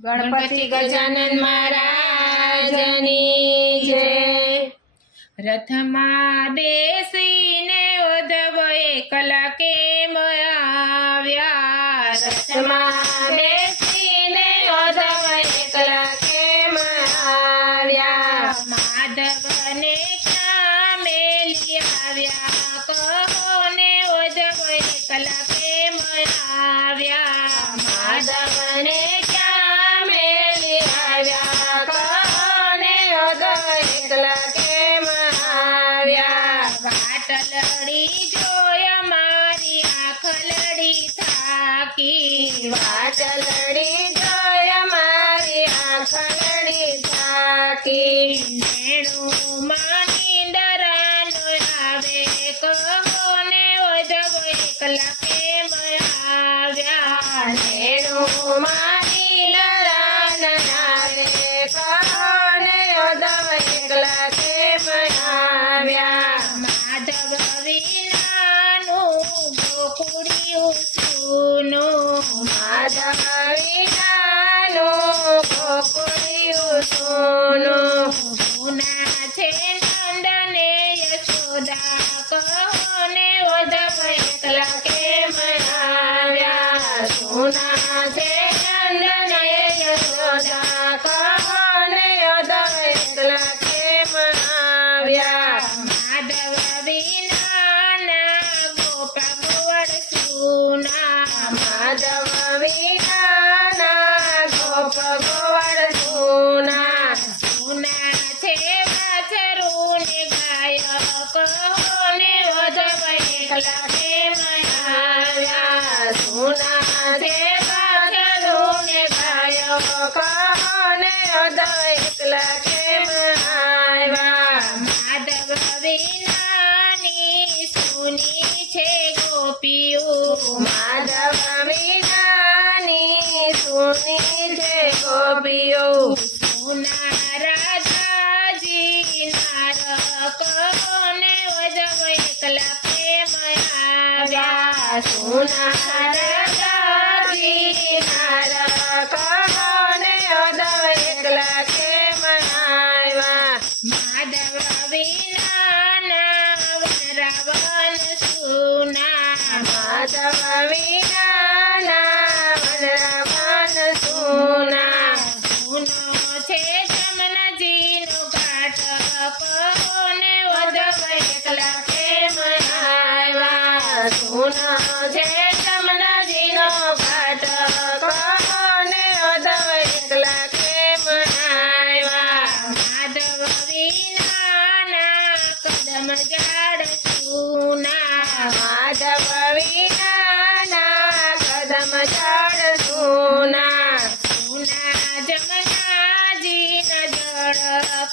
ગણપતિ ગજાનન મહારાજની જય. રથમાં બેસીને ઉદ્ધવ એકલા એકલા કેમ આવ્યા મારી આંખ લડી થાકી. વાટલડી જોય મારી આંખ લડી થાકી. મેળું தேவை એકલા દેવયા સુના દેવાજનું ને ગાયો કોને અદય એકલા કેમ આવ્યા માધવ વિનાની સુની છે ગોપીઓ. માધવ વિના Oh, Achtung!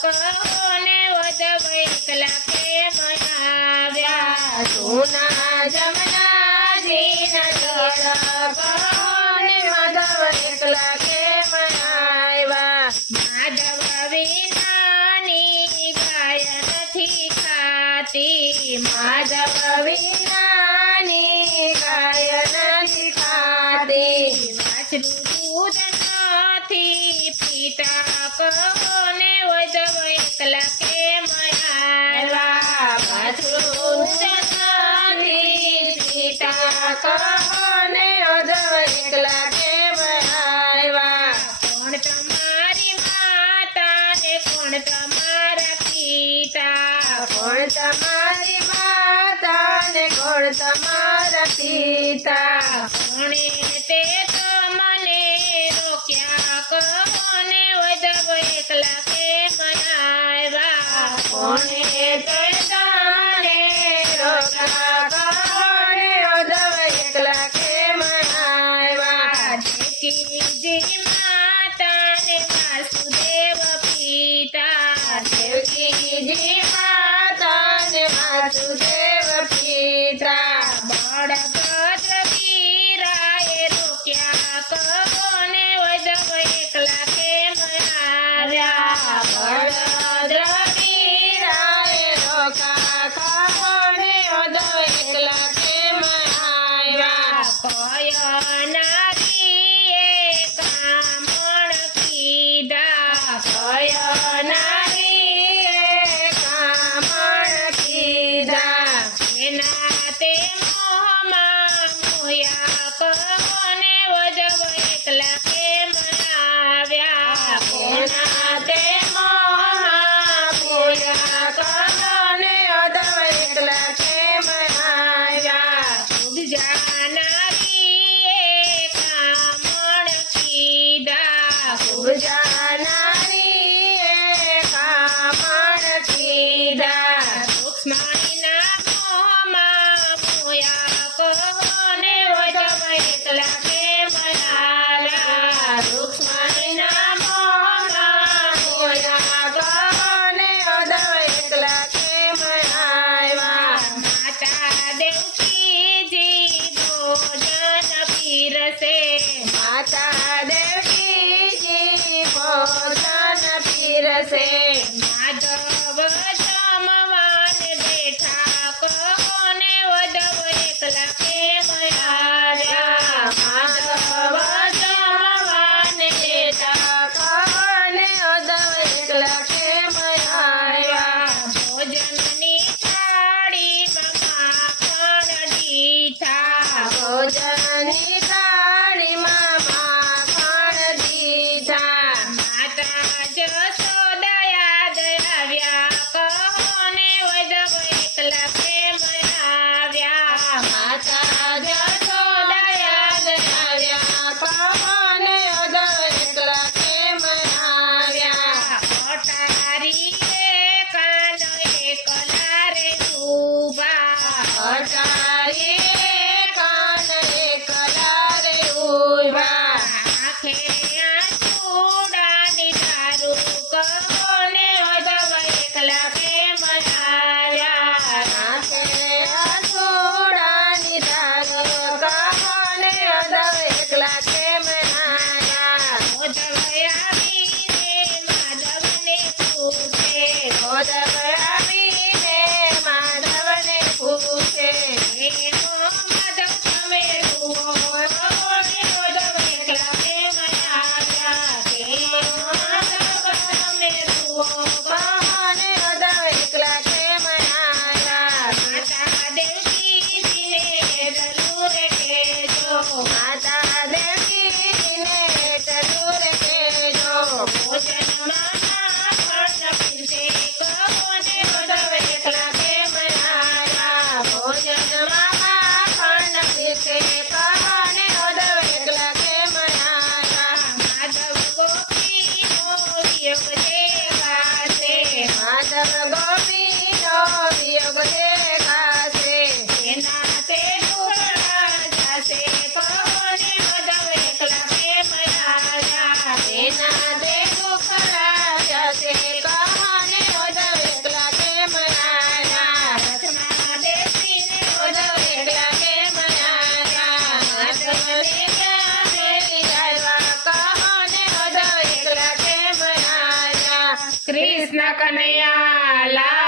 કોને વધવ એકલા કે મનાવ્યા સુના. કોણ તમારા પિતા કોણ તમારી માતા ને કોણ તમારા પિતા. કોણે તે તો મને રોક્યા? કોને હોય તો એકલા કેમ આવ્યા? કોણે to the માતા કૃષ્ણ કનૈયા